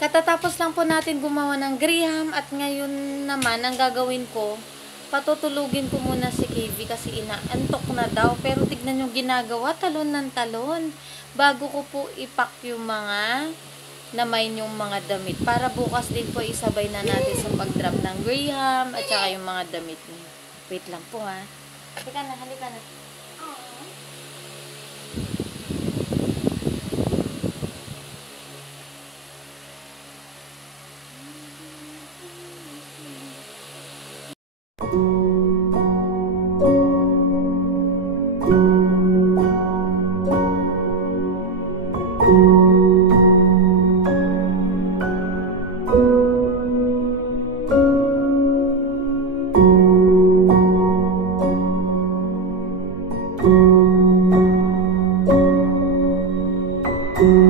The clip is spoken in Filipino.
Katatapos lang po natin gumawa ng graham at ngayon naman ang gagawin ko, patutulugin ko muna si KB kasi inaantok na daw. Pero tignan yung ginagawa, talon ng talon. Bago ko po ipak yung mga namain yung mga damit. Para bukas din po isabay na natin sa pag-drop ng graham at saka yung mga damit niya. Wait lang po ha. Halika na, halika na. Thank you.